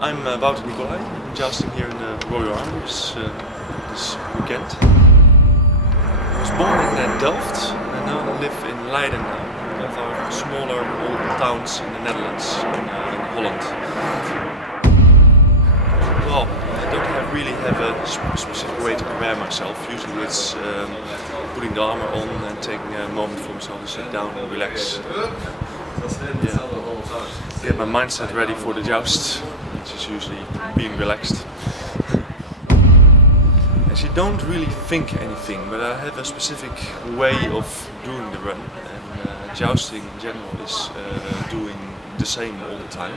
I'm Wouter Nicolai. I'm jousting here in the Royal Armouries this weekend. I was born in Delft and now I live in Leiden now. Both are smaller old towns in the Netherlands, in Holland. Well, I don't really have a specific way to prepare myself. Usually it's putting the armour on and taking a moment for myself to sit down and relax. Get my mindset ready for the joust, which is usually being relaxed. Actually, don't really think anything, but I have a specific way of doing the run. And jousting in general is doing the same all the time.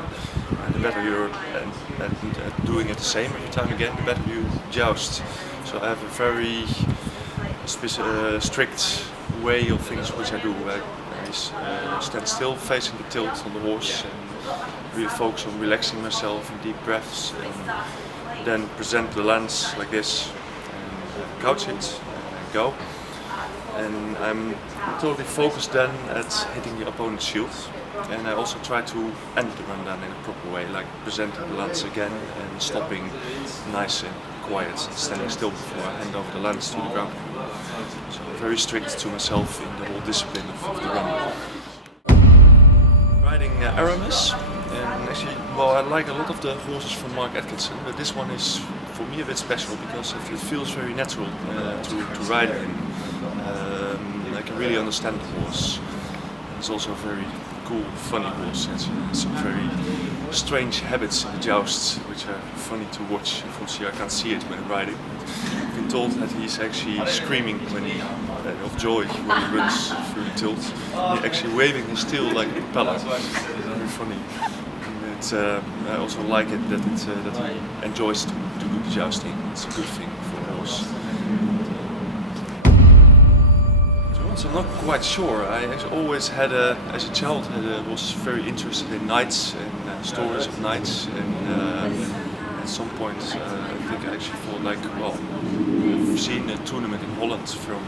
And the better you're at doing it the same every time again, the better you joust. So I have a very strict way of things which I do. I stand still facing the tilt on the horse and really focus on relaxing myself in deep breaths, and then present the lance like this and couch it and go. And I'm totally focused then at hitting the opponent's shield, and I also try to end the run then in a proper way, like presenting the lance again and stopping nice and quiet, standing still before I hand over the lance to the ground. So I'm very strict to myself in the whole discipline of the run. Riding Aramis, and actually, well, I like a lot of the horses from Mark Atkinson, but this one is for me a bit special because it feels very natural to ride him. I can really understand the horse. It's also a very cool, funny horse. It's some very strange habits in the jousts, which are funny to watch. Unfortunately, I can't see it when I'm riding. I've been told that he's actually screaming of joy when he runs through the tilt. He's actually waving his tail like a propeller. It's very funny. And I also like it that he enjoys to do the jousting. It's a good thing for a horse. So I'm not quite sure. I actually always had as a child, was very interested in knights and stories of knights. And at some point, I think I actually thought like, well, I've seen a tournament in Holland from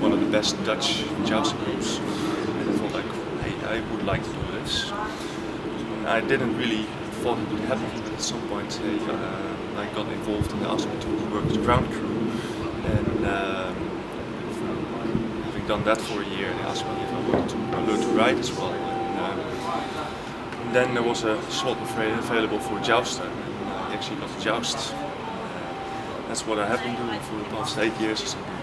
one of the best Dutch jousting groups, and I thought like, hey, I would like to do this. I didn't really thought it would happen, but at some point I got involved and they asked me to work with the ground crew. And having done that for a year, they asked me if I wanted to learn to ride as well. And then there was a slot available for a jouster, and I actually got to joust. That's what I have been doing for the past 8 years or something.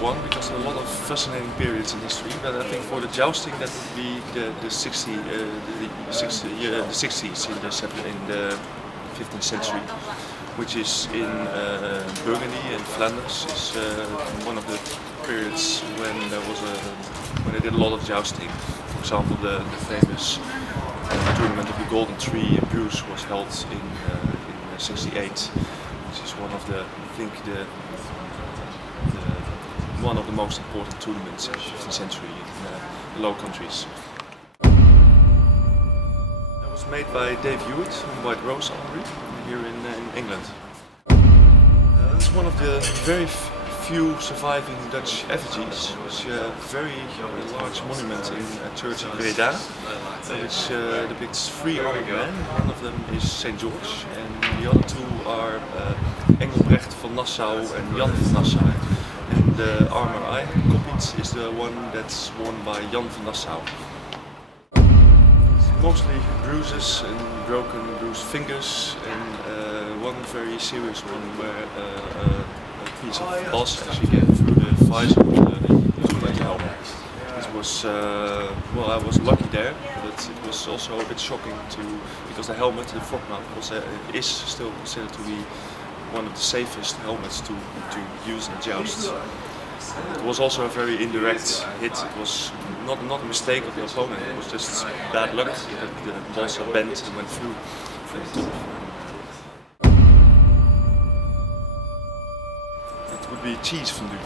One, because there are a lot of fascinating periods in history, but I think for the jousting that would be the 60s in the 15th century, which is in Burgundy and Flanders, is one of the periods when they did a lot of jousting. For example, the famous tournament of the Golden Tree in Bruges was held in '68, which is one of the, I think one of the most important tournaments in the 15th century in the Low Countries. That was made by Dave Hewitt from White Rose Armoury here in England. It's one of the very few surviving Dutch effigies. It's a very large monument in a church in Breda, which depicts 3 armed men. One of them is St. George, and the other 2 are Engelbrecht van Nassau and Jan van Nassau. And the armour I copied is the one that's worn by Jan van Nassau. It's mostly bruises and bruised fingers, and one very serious one where a piece of glass actually came through the visor of the helmet. It was, well, I was lucky there, but it was also a bit shocking because the helmet, the frog mount, is still considered to be one of the safest helmets to use in joust. It was also a very indirect hit. It was not a mistake of the opponent, it was just bad luck that the balsa bent and went through the top. It would be cheese fondue.